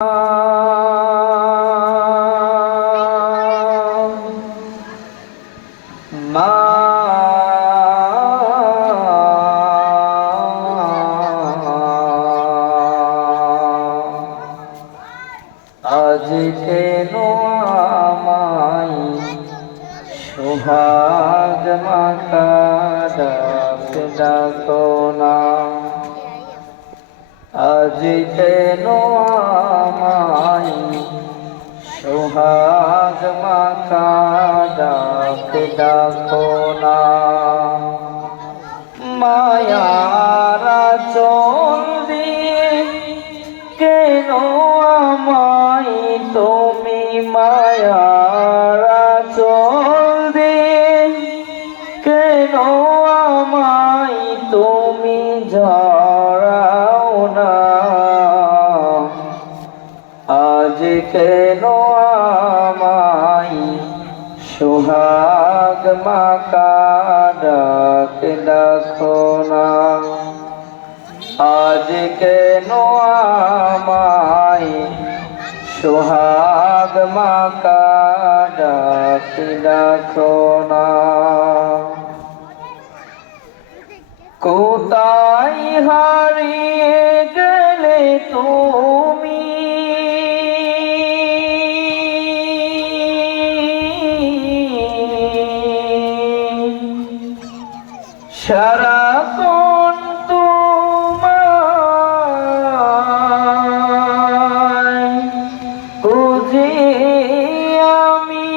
মা আজ কেন আমায় সোহাগ মাখা ডাক ডাকো না। আজ কেন আমায় সোহাগ মাখা ডাক ডাকো না। মায়ার আঁচল দিয়ে কেন আমায় তুমি মায়ার আঁচল দিয়ে কেন আমায় তুমি জড়াও না। আজ কেন আমায় সোহাগ মাখা ডাক ডাকো না। আজ কেন আমায় সোহাগ মাখা ডাক ডাকো না। কোথায় হারিয়ে গেলে তুমি সারাক্ষণ তোমায় খুঁজি আমি।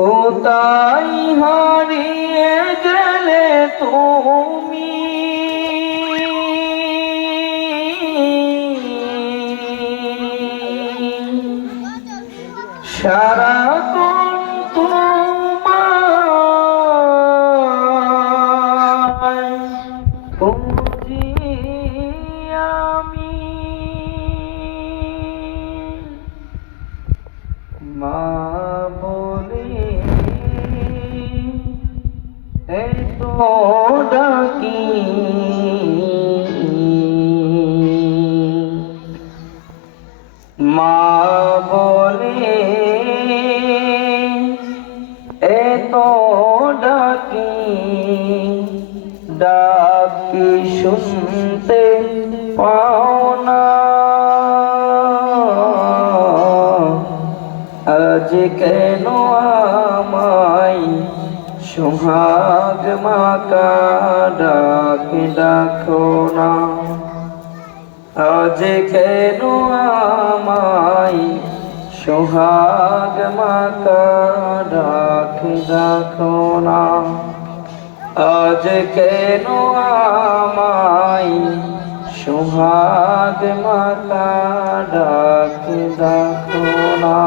কোথায় হারিয়ে গেলে তুমি সারাক্ষণ তোমায় খুঁজি আমি। মা বলে এত ডাকি মা বলে এত ডাকি ডাকি শুনতে পাও না। আজ কেন আমায় সোহাগ মাখা ডাক ডাকো না। আজ কেন আমায় সোহাগ মাখা ডাক ডাকো না। আজ কেন আমায় সোহাগ মাখা ডাক ডাকো না।